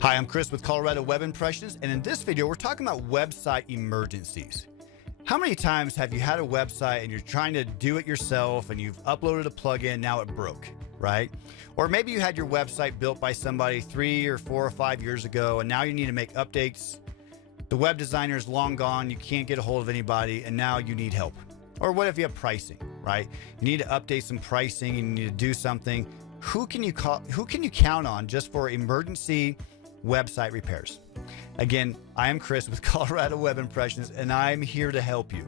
Hi, I'm Chris with Colorado Web Impressions, and in this video, we're talking about website emergencies. How many times have you had a website and you're trying to do it yourself and you've uploaded a plugin, now it broke, right? Or maybe you had your website built by somebody 3 or 4 or 5 years ago, and now you need to make updates. The web designer is long gone, you can't get a hold of anybody, and now you need help. Or what if you have pricing, right? You need to update some pricing, you need to do something. Who can you count on just for emergency website repairs? Again, I am Chris with Colorado Web Impressions, and I'm here to help you.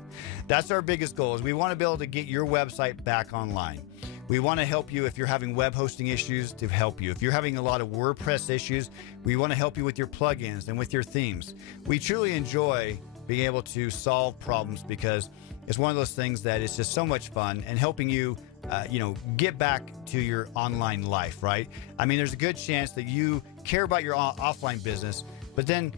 That's our biggest goal, is we want to be able to get your website back online. We want to help you if you're having web hosting issues, to help you. If you're having a lot of WordPress issues, we want to help you with your plugins and with your themes. We truly enjoy being able to solve problems because it's one of those things that is just so much fun, and helping you get back to your online life, right? I mean, there's a good chance that you care about your offline business, but then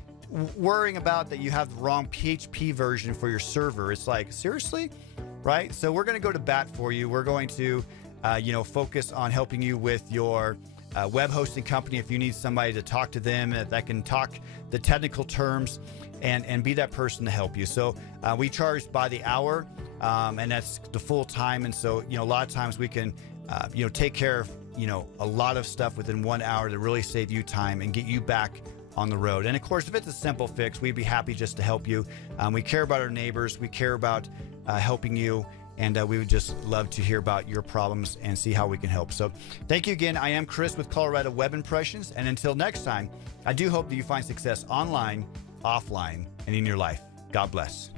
worrying about that you have the wrong PHP version for your server. It's like, seriously, right? So we're going to go to bat for you. We're going to, focus on helping you with your web hosting company. If you need somebody to talk to them that can talk the technical terms and be that person to help you. So we charge by the hour, and that's the full time. And so, a lot of times we can, take care of, a lot of stuff within 1 hour to really save you time and get you back on the road. And of course, if it's a simple fix, we'd be happy just to help you. We care about our neighbors. We care about helping you. And we would just love to hear about your problems and see how we can help. So thank you again. I am Chris with Colorado Web Impressions. And until next time, I do hope that you find success online, offline, and in your life. God bless.